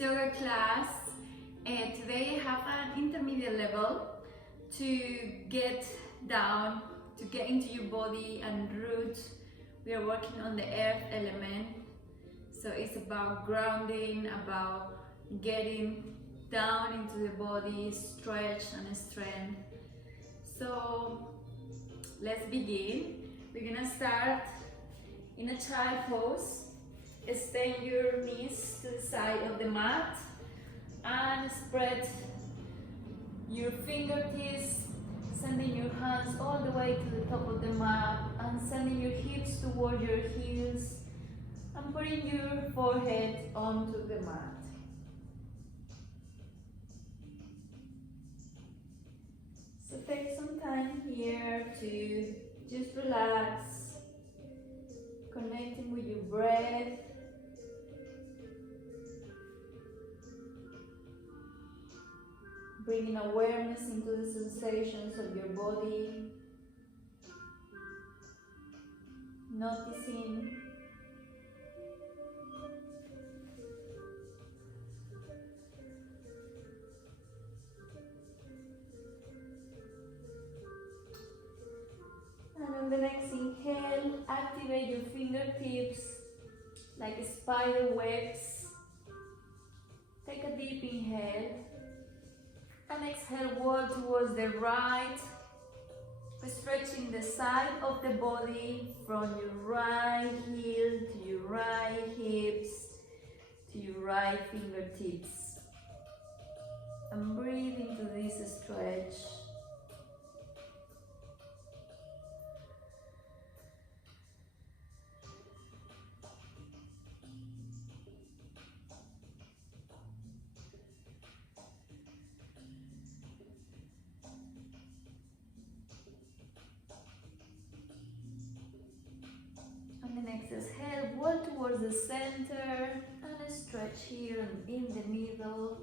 yoga class. Today I have an intermediate level to get down, to get into your body and root. We are working on the earth element, so it's about grounding, about getting down into the body, stretch and strength. So let's begin. We're gonna start in a child pose. Extend your knees to the side of the mat and spread your fingertips, sending your hands all the way to the top of the mat and sending your hips toward your heels and putting your forehead onto the mat. So take some time here to just relax, connecting with your breath. Bringing awareness into the sensations of your body. Noticing and on the next inhale, activate your fingertips like spider webs. Take a deep inhale. And exhale, wall towards the right, stretching the side of the body from your right heel to your right hips to your right fingertips. And breathe into this stretch. And then exhale, wall towards the center and stretch here in the middle.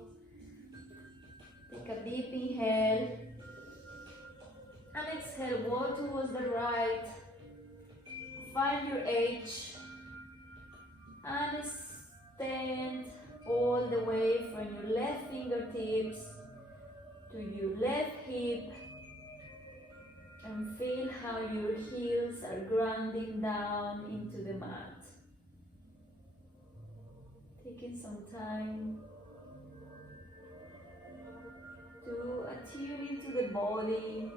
Take a deep inhale and exhale, wall towards the right. Find your edge and extend all the way from your left fingertips to your left hip. And feel how your heels are grounding down into the mat. Taking some time to attune into the body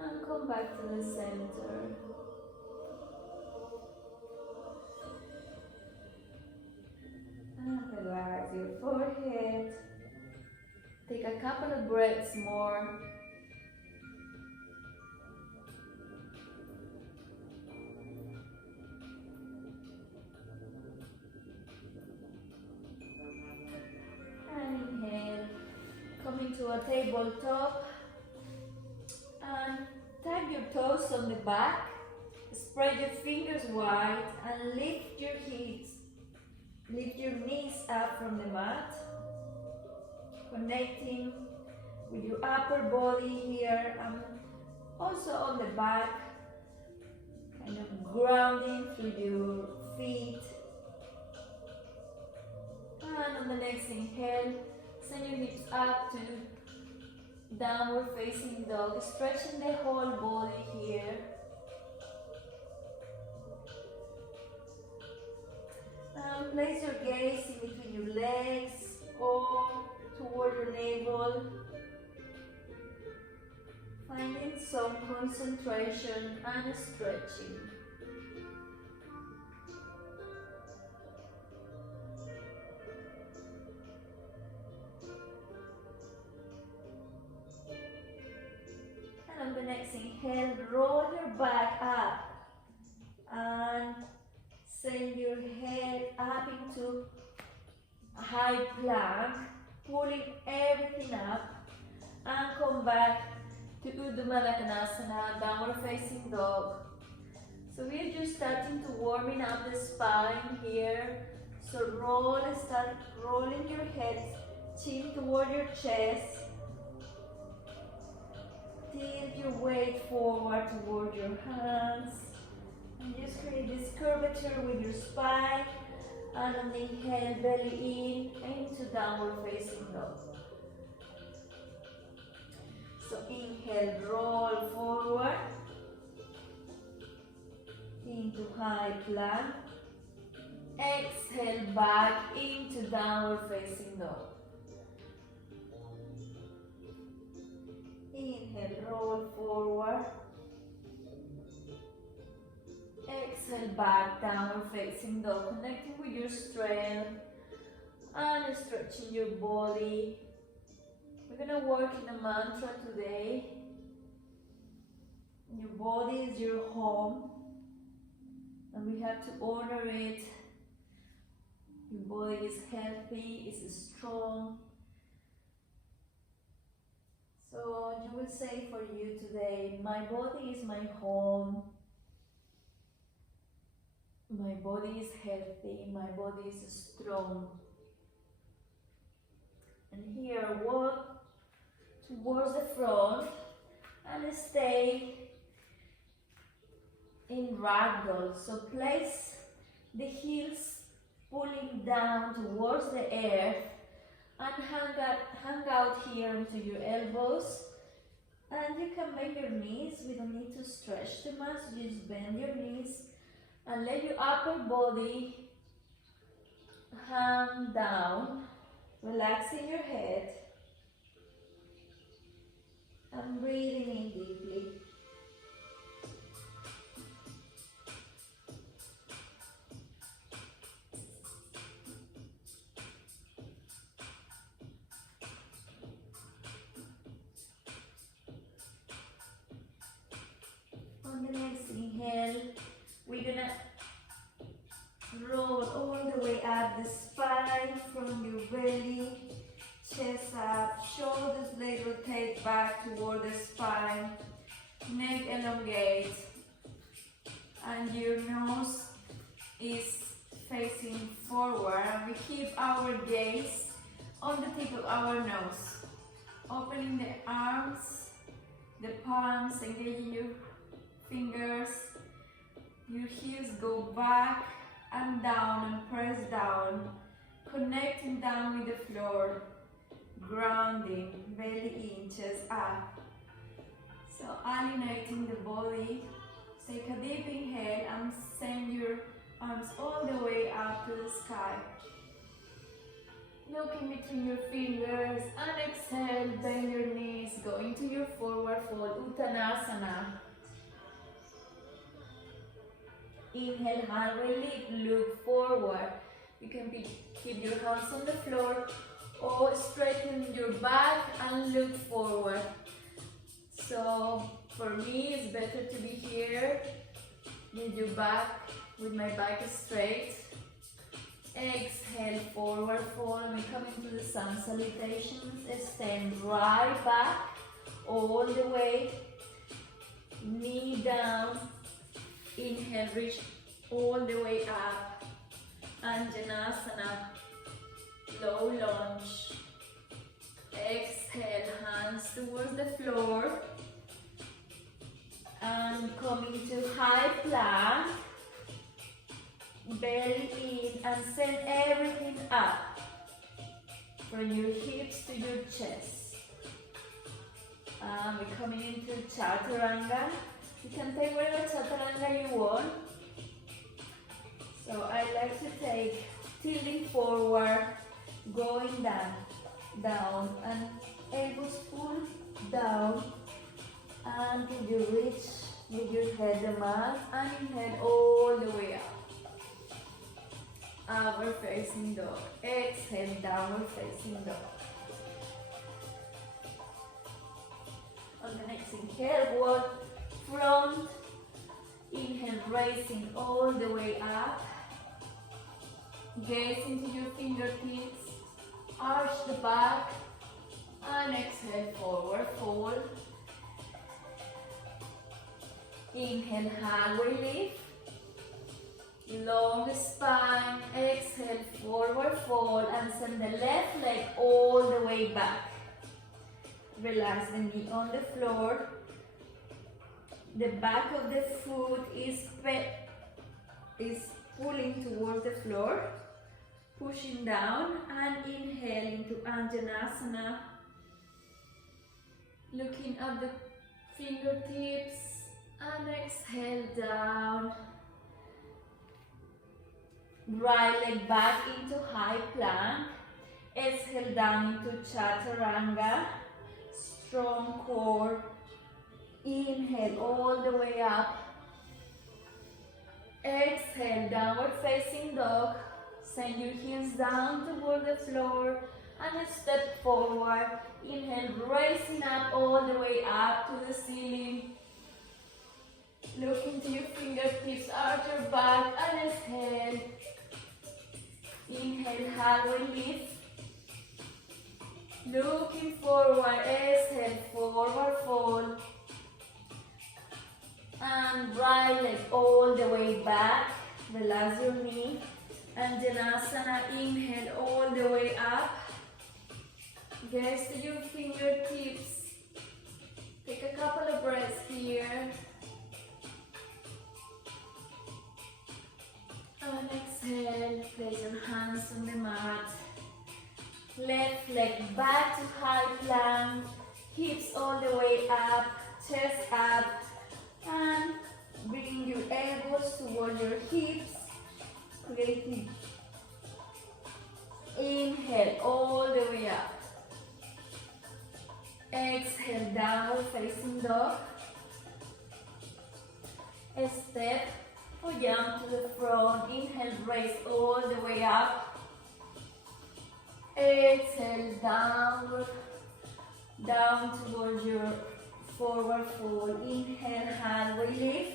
and come back to the center. And relax your forehead. Take a couple of breaths more. And inhale. Come into a tabletop. And tap your toes on the back. Spread your fingers wide and lift your hips. Lift your knees up from the mat. Connecting with your upper body here and also on the back, kind of grounding through your feet. And on the next inhale, send your hips up to downward facing dog, stretching the whole body here. And place your gaze in between your legs or toward your navel, finding some concentration and stretching. And on the next inhale, roll your back up and send your head up into a high plank. Pulling everything up and come back to Uddha Madanasana, downward facing dog. So we're just starting to warming up the spine here. So start rolling your head, chin toward your chest. Tilt your weight forward toward your hands. And just create this curve curvature with your spine. And on the inhale, belly in into downward facing dog. So inhale, roll forward into high plank. Exhale, back into downward facing dog. Inhale, roll forward. Exhale, back, downward facing dog. Connecting with your strength and stretching your body. We're gonna work in a mantra today. Your body is your home, and we have to honor it. Your body is healthy, is strong. So you will say for you today, my body is my home. My body is healthy, my body is strong. And here, walk towards the front and stay in ragdoll. So place the heels pulling down towards the earth and hang out here into your elbows. And you can bend your knees. We don't need to stretch too much. Just bend your knees and let your upper body hang down, relaxing your head and breathing in deeply. On the next inhale, we're gonna roll all the way up the spine from your belly, chest up, shoulders blade rotate back toward the spine, neck elongate, and your nose is facing forward. And we keep our gaze on the tip of our nose, opening the arms, the palms, engaging your fingers. Your heels go back and down and press down, connecting down with the floor, grounding, belly in, chest up. So alienating the body. Take a deep inhale and send your arms all the way up to the sky. Looking between your fingers and exhale, bend your knees, go into your forward fold, Uttanasana. Inhale, halfway lift, look forward. You can keep your hands on the floor or straighten your back and look forward. So for me, it's better to be here with my back straight. Exhale, forward fold. We come into the sun salutations. Extend right back all the way. Knee down. Inhale, reach all the way up. Anjanasana, low lunge. Exhale, hands towards the floor. And coming to high plank. Belly in and send everything up. From your hips to your chest. We're coming into Chaturanga. You can take whatever Chaturanga you want. So I like to take tilting forward, going down, and elbows pull down until you reach with your head the mat, and inhale all the way up. Upward facing dog. Exhale, downward facing dog. On the next inhale, walk front. Inhale, raising all the way up. Gaze into your fingertips. Arch the back. And exhale, forward fold. Inhale, halfway lift. Long spine. Exhale, forward fold. And send the left leg all the way back. Relax the knee on the floor. The back of the foot is towards the floor, pushing down, and inhale into Anjanasana. Looking up the fingertips and exhale down. Right leg back into high plank. Exhale down into Chaturanga. Strong core. Inhale all the way up. Exhale, downward facing dog. Send your heels down toward the floor and step forward. Inhale, raising up all the way up to the ceiling. Look into your fingertips, arch your back and exhale. Inhale, halfway lift. Looking forward, exhale, forward fold. And right leg all the way back. Relax your knee. Anjanasana, inhale all the way up. Gaze to your fingertips. Take a couple of breaths here. And exhale, place your hands on the mat. Left leg back to high plank. Hips all the way up, chest up. And bring your elbows toward your hips. Creating. Inhale all the way up. Exhale, downward facing dog. Step or jump to the front. Inhale, raise all the way up. Exhale, downward, down towards your forward fold. Inhale, halfway lift.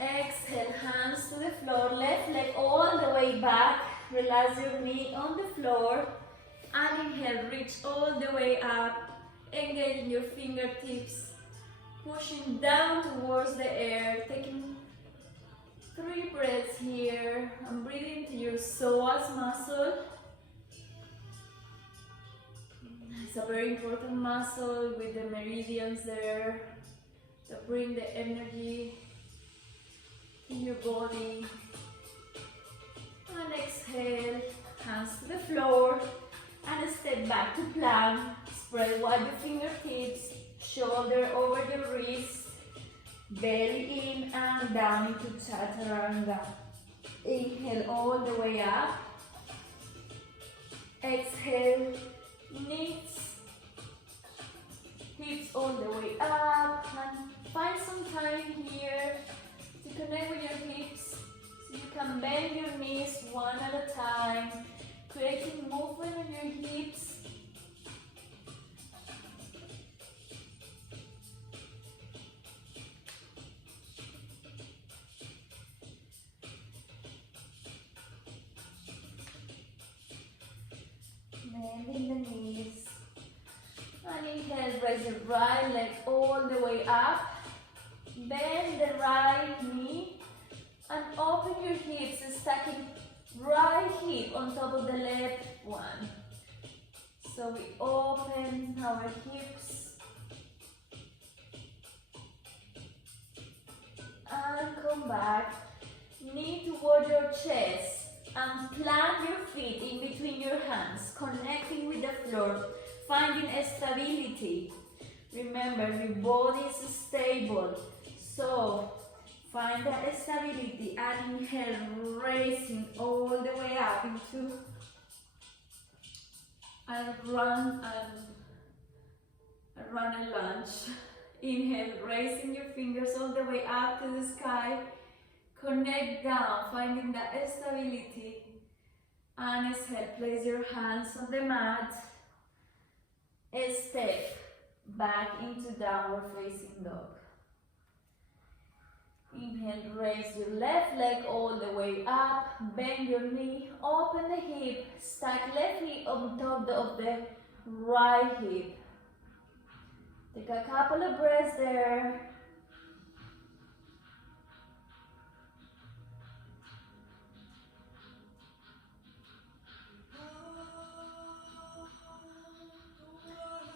Exhale, hands to the floor. Left leg all the way back. Relax your knee on the floor. And inhale, reach all the way up. Engaging your fingertips. Pushing down towards the air. Taking 3 breaths here. And breathe into your psoas muscle. It's a very important muscle with the meridians there that bring the energy to your body. And exhale, hands to the floor. And step back to plank. Spread wide your fingertips. Shoulder over your wrist. Belly in and down into Chaturanga. Inhale all the way up. Exhale, knees, hips all the way up. And find some time here to connect with your hips. So you can bend your knees one at a time. Creating movement on your hips. Bending the knees. And inhale, raise the right leg all the way up. Bend the right knee. And open your hips, stacking right hip on top of the left one. So we open our hips. And come back. Knee toward your chest. And plant your feet in between your hands, connecting with the floor, finding a stability. Remember, your body is stable. So find that stability and inhale, raising all the way up into a run and lunge. Inhale, raising your fingers all the way up to the sky. Connect down, finding that stability. And exhale, place your hands on the mat. Step back into downward facing dog. Inhale, raise your left leg all the way up. Bend your knee, open the hip. Stack left hip on top of the right hip. Take a couple of breaths there.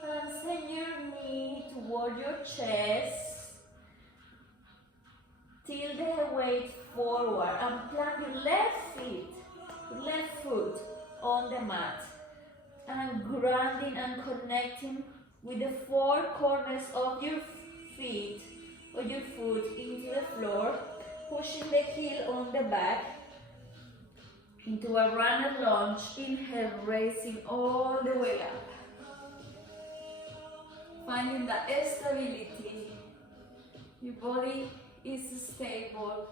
And send your knee toward your chest. Till the the weight forward and plant your left foot on the mat. And grounding and connecting with the four corners of your feet or your foot into the floor, pushing the heel on the back into a runner lunge. Inhale, raising all the way up. Finding that stability. Your body is stable.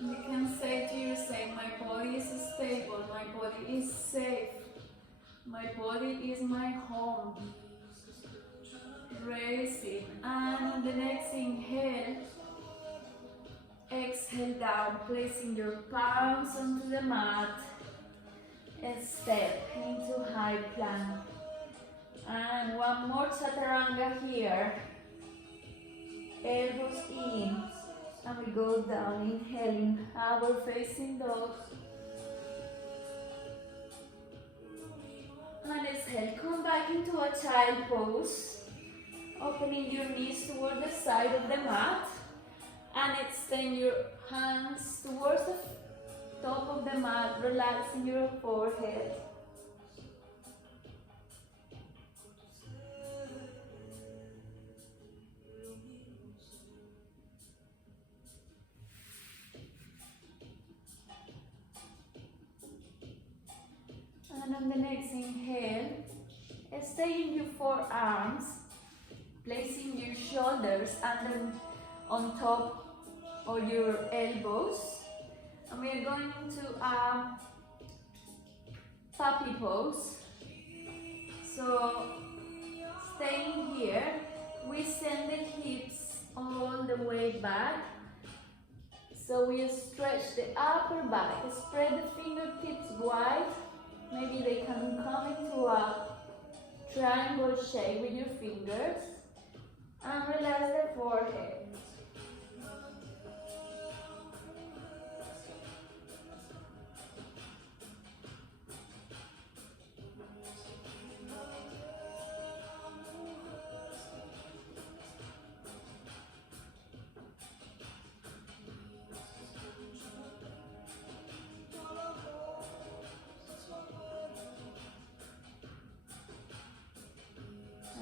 You can say to yourself, my body is stable, my body is safe, my body is my home. Raising, and on the next inhale, exhale down, placing your palms onto the mat, and step into high plank. And one more chaturanga here. Elbows in, and we go down, inhaling, our facing dog. And exhale, come back into a child pose, opening your knees towards the side of the mat, and extend your hands towards the top of the mat, relaxing your forehead. And on the next inhale, stay in your forearms, placing your shoulders on top of your elbows. And we are going to puppy pose. So staying here, we send the hips all the way back. So we stretch the upper back, spread the fingertips wide. Maybe they can come into a triangle shape with your fingers, and relax the forehead.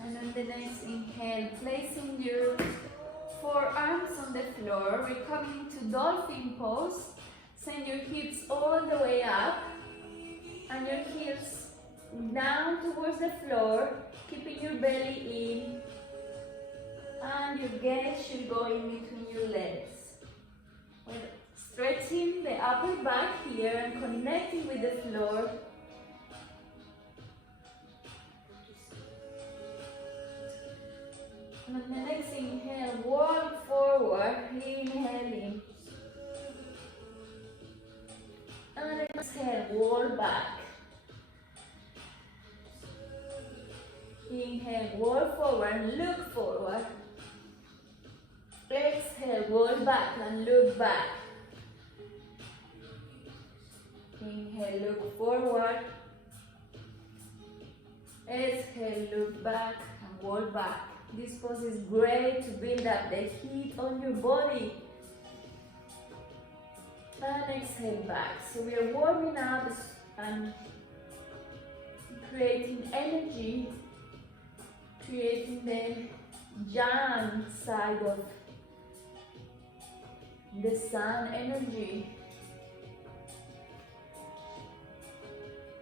And on the next inhale, placing your forearms on the floor, we're coming into dolphin pose. Send your hips all the way up and your heels down towards the floor, keeping your belly in, and your gaze should go in between your legs. We're stretching the upper back here and connecting with the floor. And on the next inhale, walk forward, inhaling. And exhale, walk back. Inhale, walk forward and look forward. Exhale, walk back and look back. Inhale, look forward. Exhale, look back and walk back. This pose is great to build up the heat on your body. And exhale back. So we are warming up and creating energy, creating the yang side of the sun energy.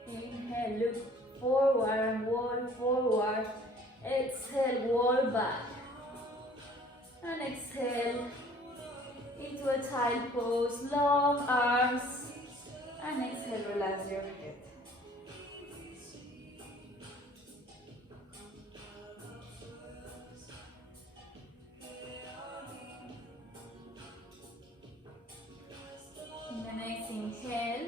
Inhale, look forward and walk forward. Exhale, wall back. And exhale into a child pose, long arms. And exhale, relax your head. In the next inhale,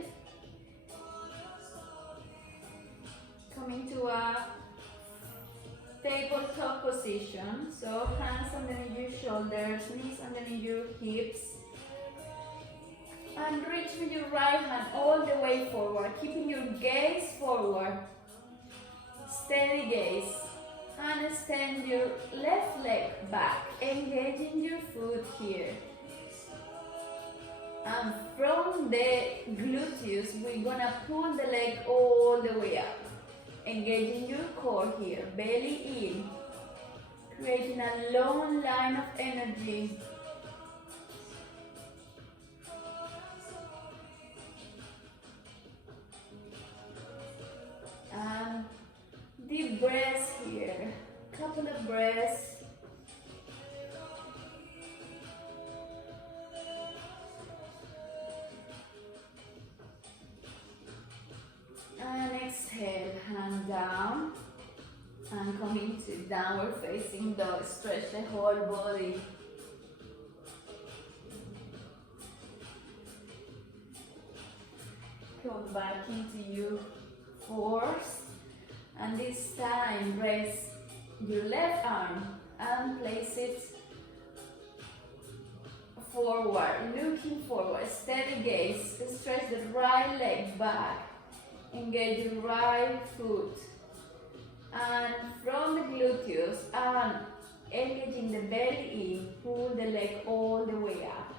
coming to a tabletop position. So hands underneath your shoulders, knees underneath your hips. And reach with your right hand all the way forward, keeping your gaze forward. Steady gaze. And extend your left leg back, engaging your foot here. from the gluteus, we're gonna pull the leg all the way up. Engaging your core here, belly in, creating a long line of energy. And deep breaths here, couple of breaths. And exhale, hand down and come into downward facing dog. Stretch the whole body. Come back into your force, and this time raise your left arm and place it forward, looking forward, steady gaze. Stretch the right leg back. Engage your right foot, and from the gluteus and engaging the belly in, pull the leg all the way up.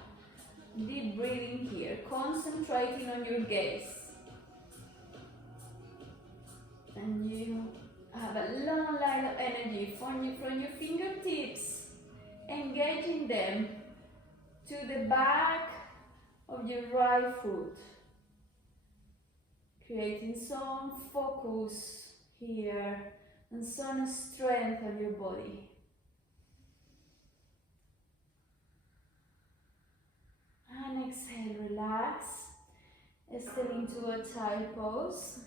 Deep breathing here, concentrating on your gaze. And you have a long line of energy from your fingertips, engaging them to the back of your right foot. Creating some focus here and some strength of your body. And exhale, relax. Step into a tight pose.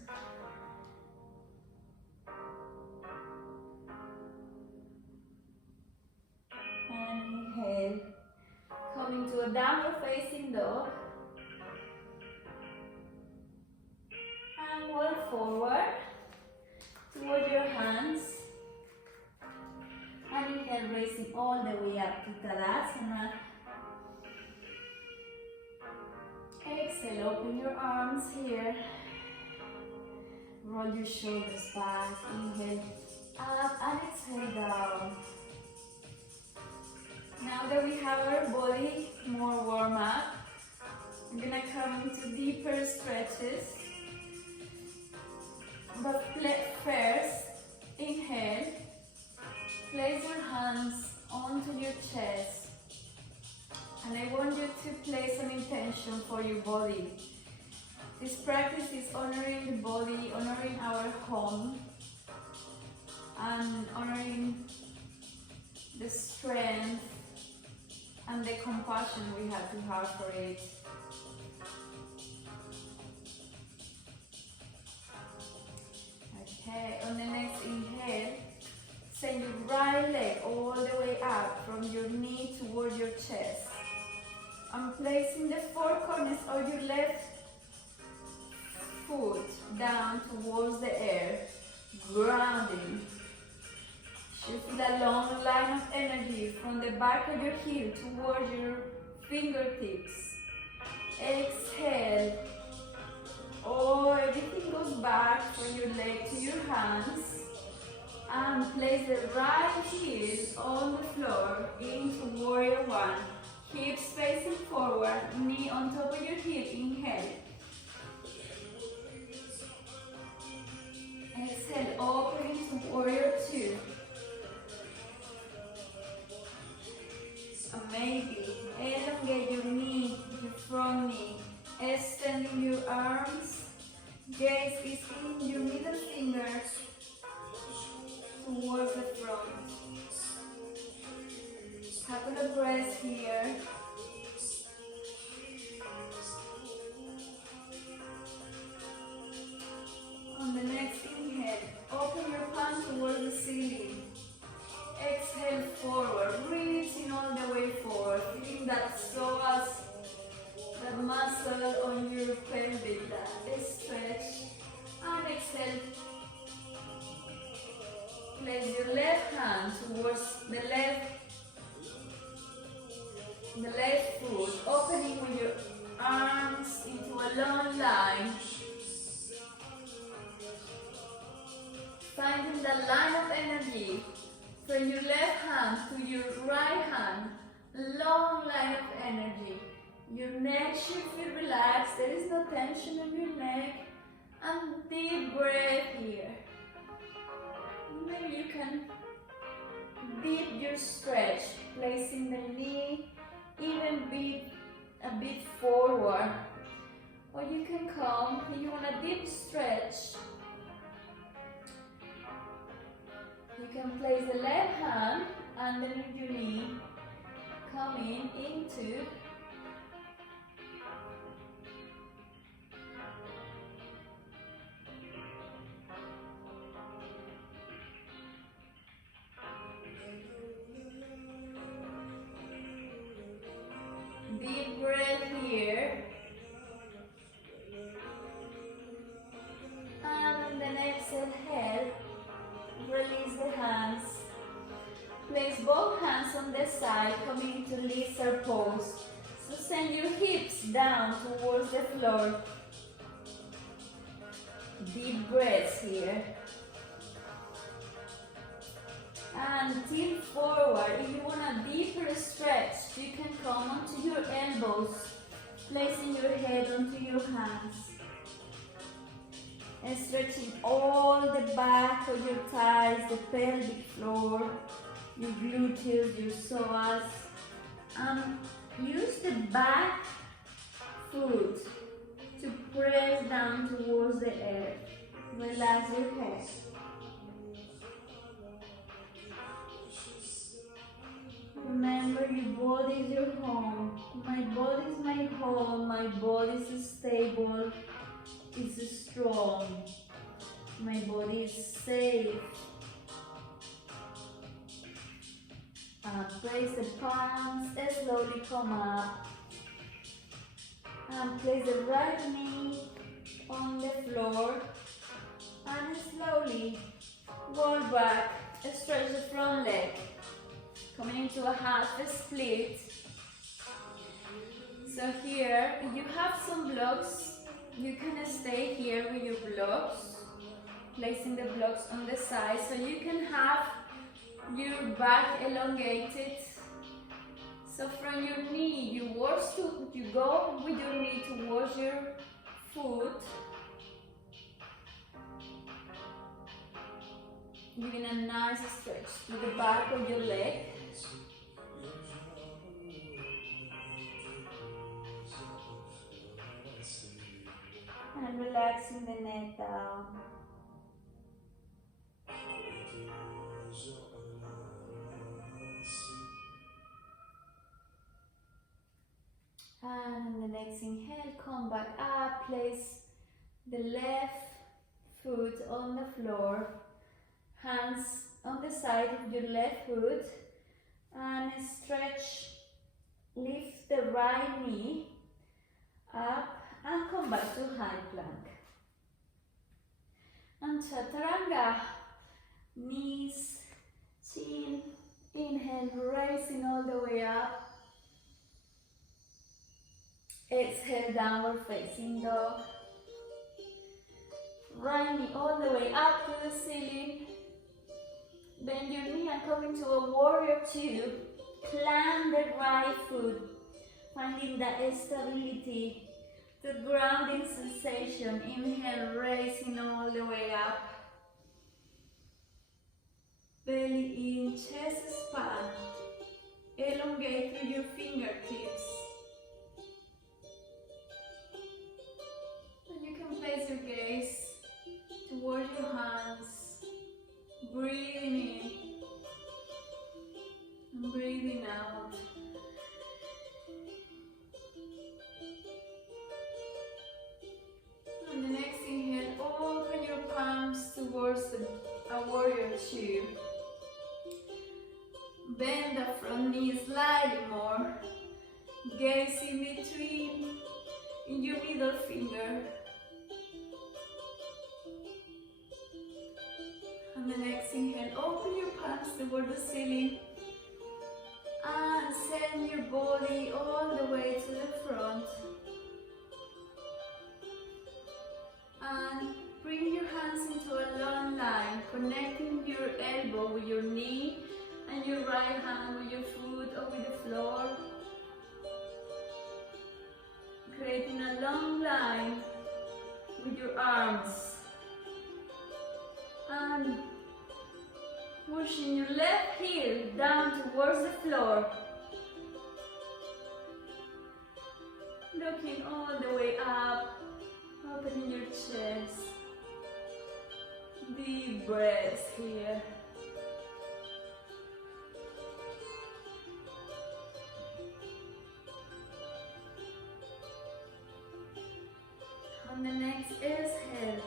And inhale. Come into a downward facing dog. And walk forward towards your hands. And inhale, raising all the way up to Tadasana. Exhale, open your arms here. Roll your shoulders back. Inhale up and exhale down. Now that we have our body more warm up, I'm gonna come into deeper stretches. But first, inhale, place your hands onto your chest, and I want you to place an intention for your body. This practice is honoring the body, honoring our home, and honoring the strength and the compassion we have to have for it. Okay, on the next inhale, send your right leg all the way up from your knee towards your chest. I'm placing the four corners of your left foot down towards the air, grounding. You feel a long line of energy from the back of your heel towards your fingertips. Exhale. Oh, everything goes back from your leg to your hands. And place the right heel on the floor into warrior one. Hips facing forward, knee on top of your heel. Inhale. Exhale, open into warrior two. Amazing. Elongate your knee, your front knee. Extending your arms. Gaze is in your middle fingers towards the front. Couple of breaths here. On the next inhale, open your palm towards the ceiling. Exhale forward, reaching all the way forward, feeling that psoas, that muscle on your pelvic, that stretch. And exhale. Place your left hand towards the left foot, opening with your arms into a long line. Finding the line of energy from your left hand to your right hand, long line of energy. Your neck should feel relaxed. There is no tension in your neck. And deep breath here. Maybe you can deep your stretch, placing the knee even a bit forward. Or you can come, if you want a deep stretch, you can place the left hand underneath your knee, coming into deep breath here. And then exhale, release the hands. Place both hands on the side, coming into lizard pose. So send your hips down towards the floor. Deep breaths here. And tilt forward. If you want a deeper stretch, you can come onto your elbows, placing your head onto your hands. And stretching all the back of your thighs, the pelvic floor, your gluteus, your psoas. And use the back foot to press down towards the earth. Relax your head. Remember, your body is your home. My body is my home. My body is stable. It's strong. My body is safe. Place the palms and slowly come up. And place the right knee on the floor. And slowly roll back. Stretch the front leg. Coming into a half split. So here, if you have some blocks, you can stay here with your blocks, placing the blocks on the side so you can have your back elongated. So from your knee, you go with your knee towards your foot, giving a nice stretch to the back of your leg. And relaxing the neck down. And in the next inhale, come back up, place the left foot on the floor, hands on the side of your left foot, and stretch, lift the right knee up and come back to high plank. And chaturanga, knees, chin, inhale, raising all the way up. Exhale, downward facing dog. Right knee all the way up to the ceiling. Bend your knee and come into a warrior two. Plant the right foot, finding that stability. The grounding sensation. Inhale, raising all the way up. Belly in, chest expand. Elongate through your fingertips. And you can place your gaze towards your hands. Breathing in and breathing out. On the next inhale, open your palms towards a warrior two. Bend the front knee slightly more. Gaze in between in your middle finger. On the next inhale, open your palms toward the ceiling. And send your body all the way to the front. And bring your hands into a long line, connecting your elbow with your knee and your right hand with your foot or with the floor. creating a long line with your arms and pushing your left heel down towards the floor, looking all the way up, opening your chest. Deep breaths here. On the next exhale,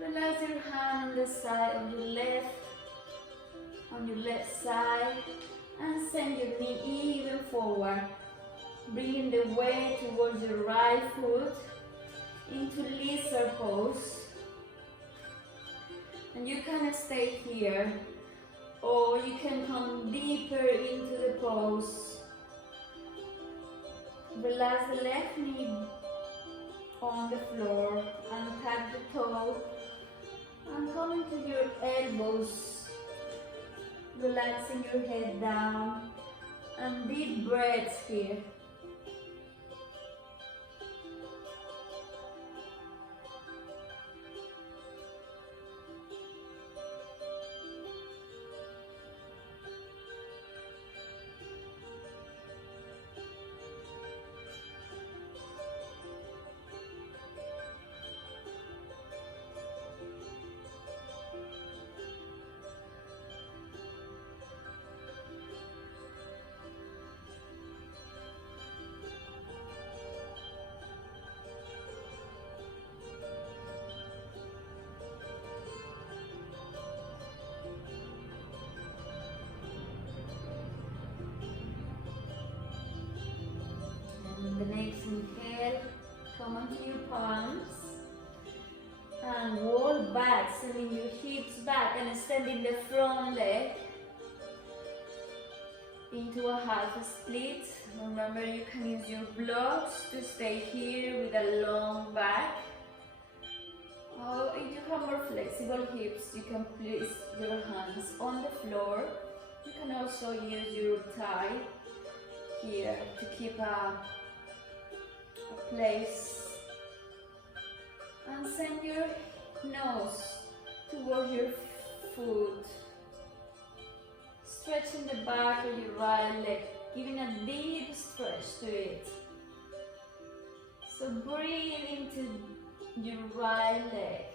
relax your hand on the side of your left side, and send your knee even forward, bringing the weight towards your right foot into lizard pose. And you can stay here, or you can come deeper into the pose. Relax the left knee on the floor and tap the toe and come into your elbows, relaxing your head down, and deep breaths here. The next inhale, come onto your palms and walk back, sending your hips back and extending the front leg into a half split. Remember, you can use your blocks to stay here with a long back. Or if you have more flexible hips, you can place your hands on the floor. You can also use your thigh here to keep a place, and send your nose towards your foot, stretching the back of your right leg, giving a deep stretch to it. So breathe into your right leg.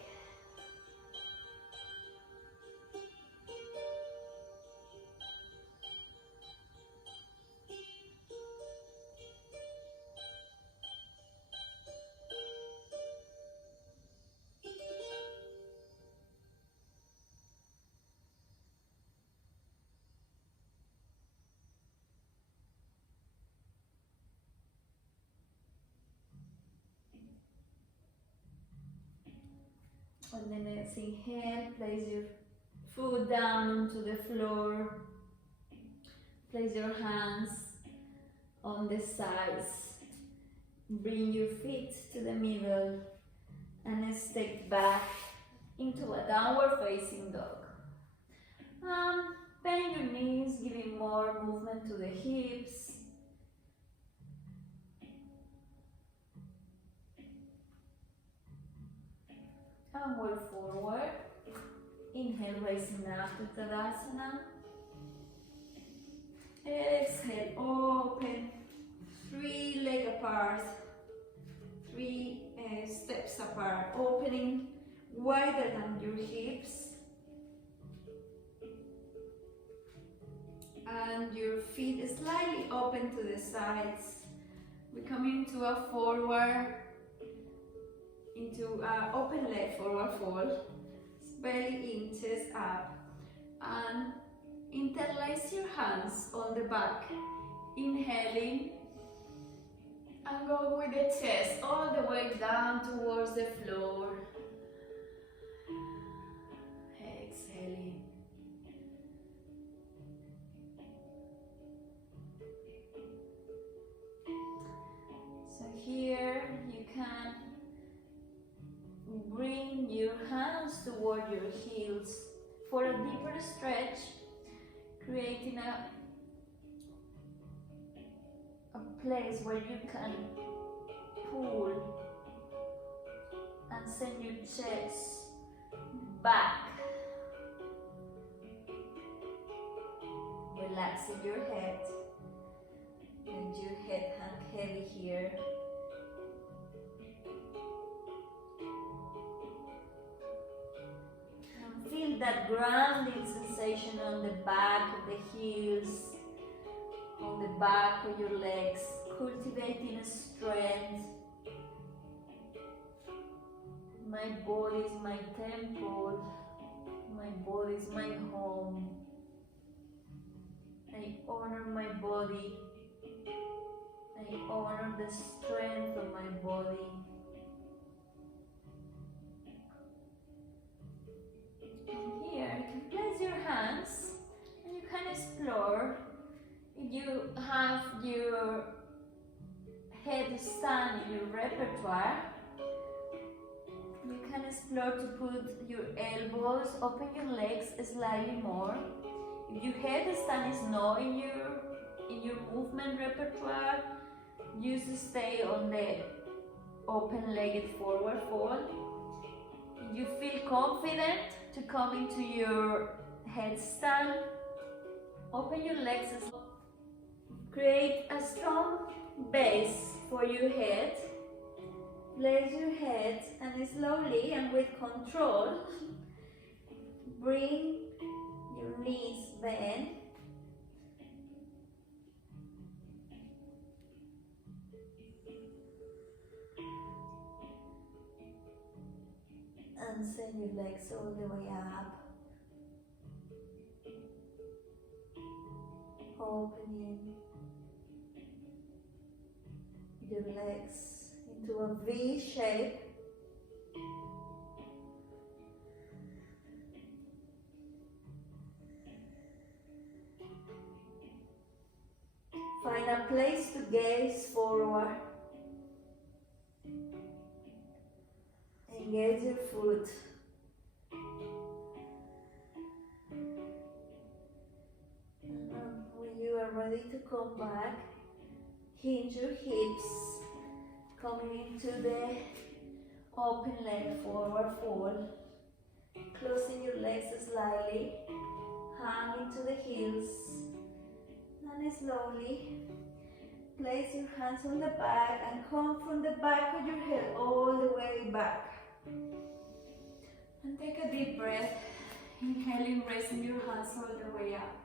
On the next inhale, place your foot down onto the floor. Place your hands on the sides. Bring your feet to the middle and step back into a downward facing dog. Bend your knees, giving more movement to the hips. And roll forward. Inhale, raising up to Tadasana. Exhale, open. 3 legs apart. 3 steps apart. Opening wider than your hips. And your feet slightly open to the sides. We come into a forward, into an open leg forward fold. Belly in, chest up. And interlace your hands on the back. Inhaling. And go with the chest all the way down towards the floor. Exhaling. So here you can bring your hands toward your heels for a deeper stretch, creating a place where you can pull chest, back. Relaxing your head. And your head hang heavy here. And feel that grounding sensation on the back of the heels, on the back of your legs, cultivating strength. My body is my temple, my body is my home. I honor my body. I honor the strength of my body. And here you can place your hands and you can explore. If you have your headstand in your repertoire, you can explore to put your elbows, open your legs slightly more. If your headstand is not in your movement repertoire, you stay on the open-legged forward fold. If you feel confident to come into your headstand, open your legs, create a strong base for your head. Place your head and slowly and with control, bring your knees bent. And send your legs all the way up. Opening your legs into a V shape. Find a place to gaze forward. Engage your foot. And when you are ready to come back, hinge your hips, coming into the open leg forward fold. Closing your legs slightly, hang into the heels. And slowly place your hands on the back and come from the back of your head all the way back. And take a deep breath, inhaling, raising your hands all the way up.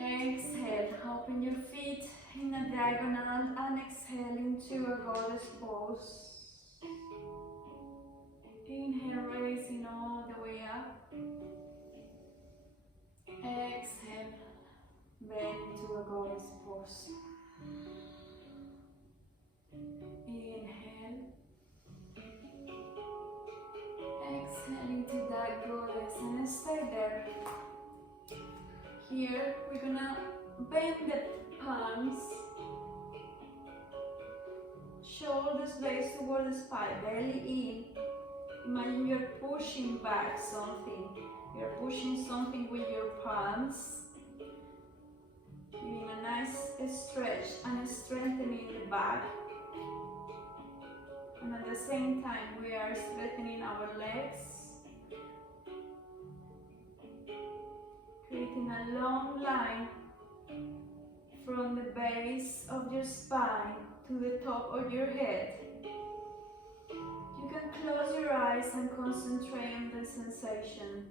Exhale, open your feet in a diagonal and exhale into a goddess pose. Inhale, raising all the way up. Exhale, bend into a goddess pose. Inhale. Exhale into that goddess and stay there. Here we're gonna bend the palms, shoulders base toward the spine, belly in. Imagine you're pushing back something. You're pushing something with your palms. Giving a nice stretch and strengthening the back. And at the same time, we are strengthening our legs. Creating a long line from the base of your spine to the top of your head. You can close your eyes and concentrate on the sensations,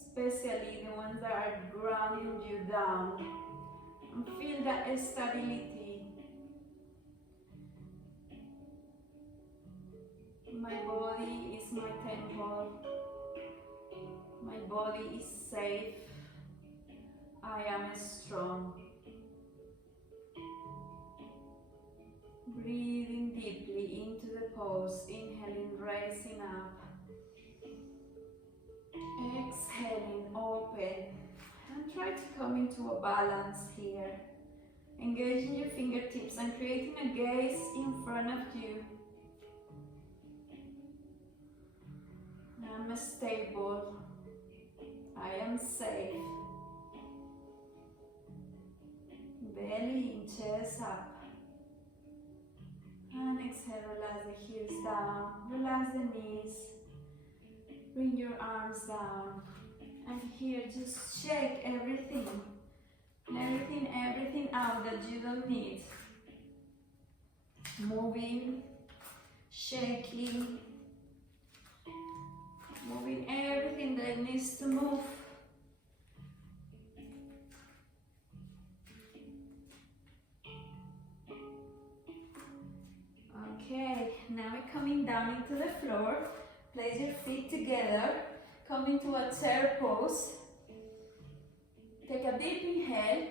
especially the ones that are grounding you down. And feel that stability. My body is my temple. My body is safe. I am strong. Breathing deeply into the pose, inhaling, raising up. Exhaling, open. And try to come into a balance here. Engaging your fingertips and creating a gaze in front of you. I'm stable. I am safe. Belly in, chest up. And exhale, relax the heels down, relax the knees, bring your arms down. And here, just shake everything, everything out that you don't need. Moving, shaking, moving everything that needs to move. Okay, now we're coming down into the floor. Place your feet together. Come into a chair pose. Take a deep inhale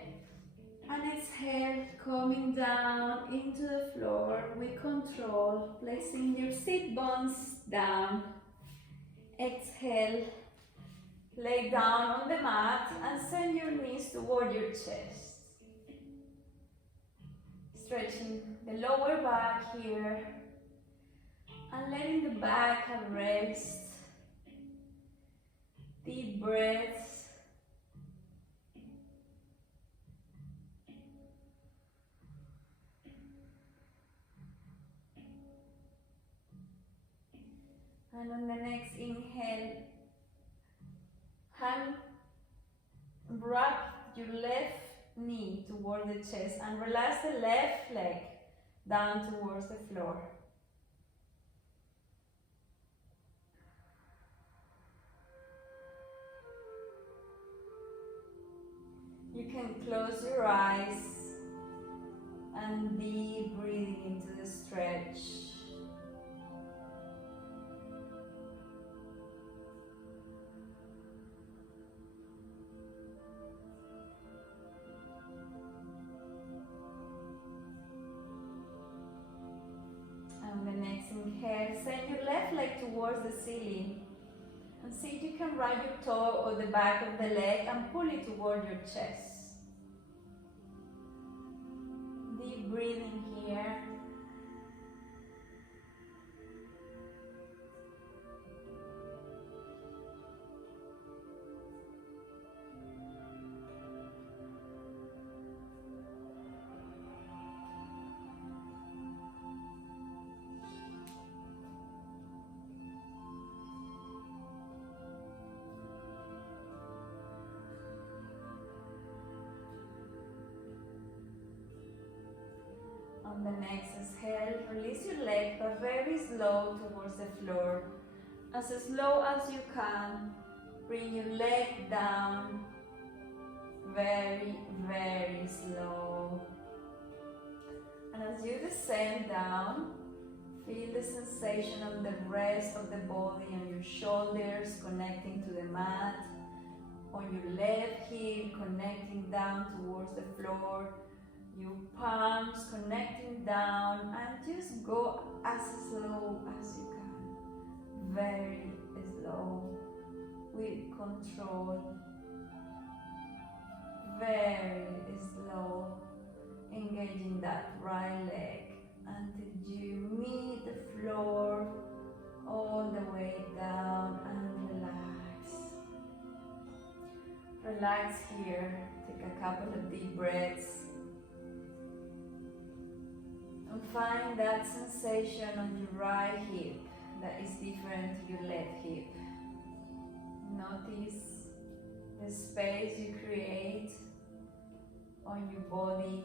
and exhale, coming down into the floor with control. Placing your sit bones down. Exhale, lay down on the mat and send your knees toward your chest. Stretching the lower back here and letting the back rest. Deep breaths. And on the next inhale, wrap your left knee toward the chest and relax the left leg down towards the floor. You can close your eyes and deep breathing into the stretch. Inhale, send your left leg towards the ceiling and see if you can wrap your toe or the back of the leg and pull it toward your chest. Deep breathing here. On the next exhale, release your leg but very slow towards the floor. As slow as you can, bring your leg down very, very slow. And as you descend down, feel the sensation of the rest of the body on your shoulders connecting to the mat, on your left heel connecting down towards the floor, your palms connecting down, and just go as slow as you can, very slow, with control, very slow, engaging that right leg until you meet the floor all the way down and relax. Relax here, take a couple of deep breaths. And find that sensation on your right hip that is different to your left hip. Notice the space you create on your body,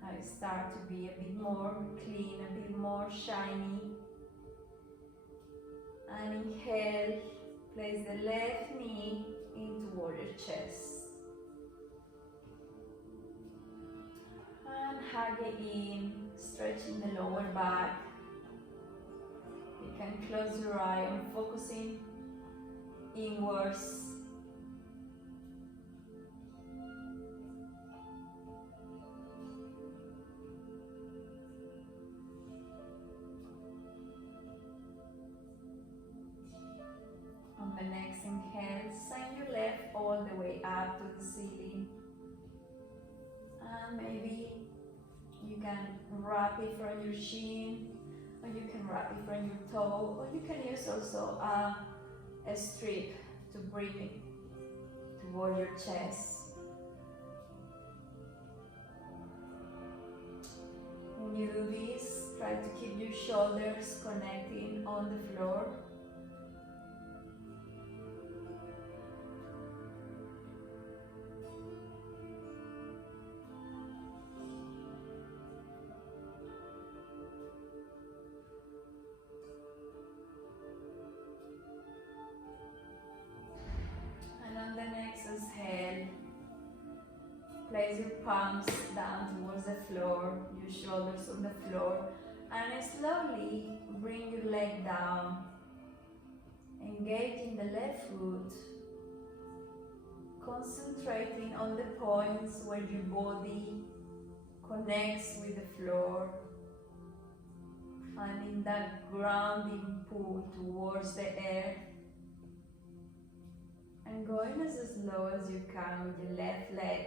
how it starts to be a bit more clean, a bit more shiny. And inhale, place the left knee in toward your chest. And hug it in, stretching the lower back. You can close your eye and focusing inwards. On the next inhale, send your left all the way up to the ceiling. And maybe you can wrap it from your shin, or you can wrap it from your toe, or you can use also a strip to bring it toward your chest. When you do this, try to keep your shoulders connecting on the floor. And on the next exhale, place your palms down towards the floor, your shoulders on the floor, and slowly bring your leg down. Engaging the left foot, concentrating on the points where your body connects with the floor, finding that grounding pull towards the earth, and going as slow as you can with your left leg.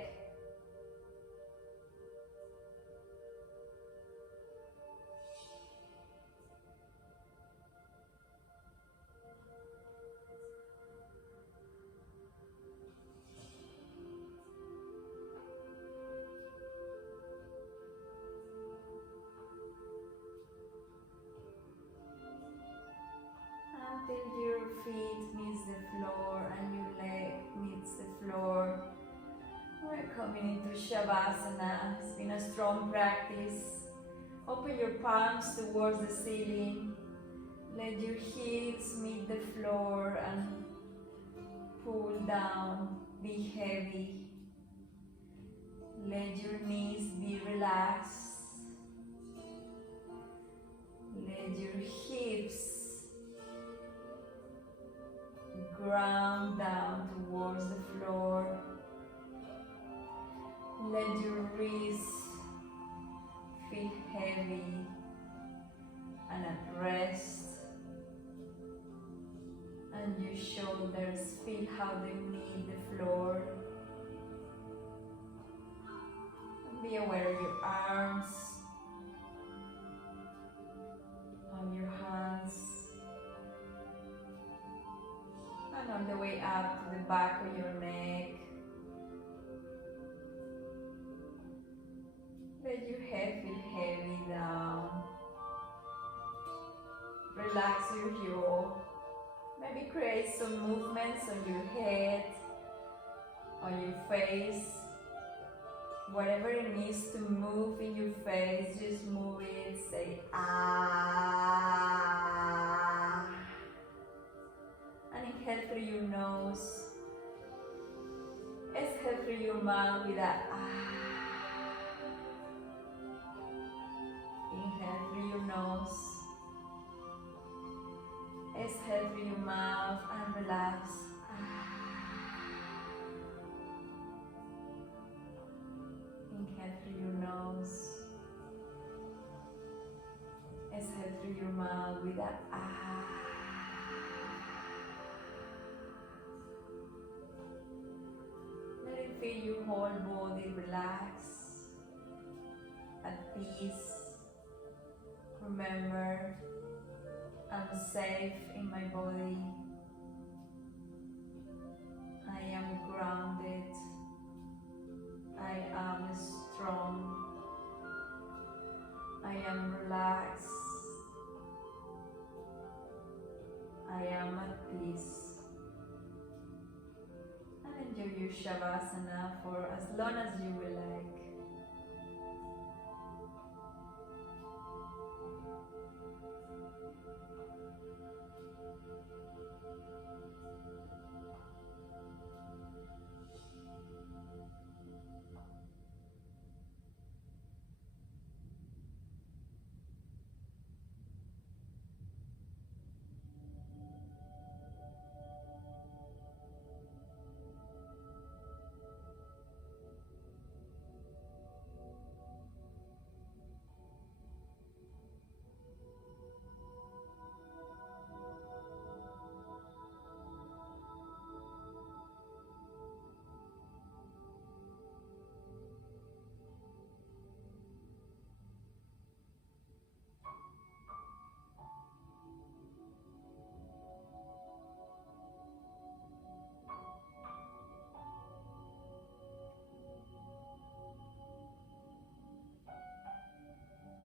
Until your feet meets the floor and your leg meets the floor. We're coming into Shavasana. It's been a strong practice. Open your palms towards the ceiling. Let your heels meet the floor and pull down. Be heavy. Let your knees be relaxed. Let your hips ground down towards the floor. Let your wrists feel heavy and at rest. And your shoulders, feel how they meet the floor. And be aware of your arms, on your hands, and on the way up to the back of your neck. Let your head feel heavy down. Relax your jaw. Maybe create some movements on your head, on your face. Whatever it needs to move in your face, just move it. Say ah. And inhale through your nose. Exhale through your mouth with that ah. Inhale through your nose. Exhale through your mouth and relax. Inhale through your nose. Exhale through your mouth with that ah. Let it feel your whole body relax, at peace. Remember, I'm safe in my body. I am grounded. I am strong. I am relaxed. I am at peace. And enjoy your Shavasana for as long as you will like.